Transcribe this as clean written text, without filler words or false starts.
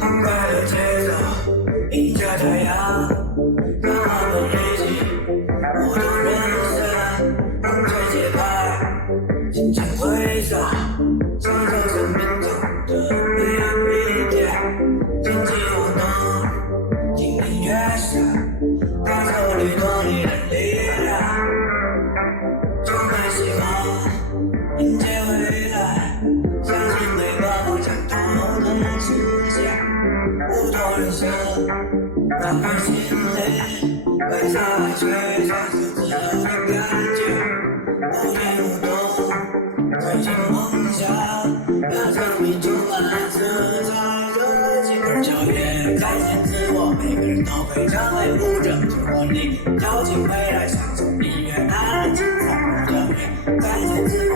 澎湃的节奏迎着太阳，让我们一起舞动人生，让这节拍尽情挥洒，享受生命中的每一点，经济活动，听音乐声，带走律动你的力量，充满希望，迎接未来，相信每个梦想都能实现，舞动人生，让人心里挥洒璀璨自由的感觉，不变舞动，追寻梦想，让生命充满自在热情而跳跃，展现自我，每个人都会成为舞者，生活里跳进未来，享受音乐，安静在跳跃，展现自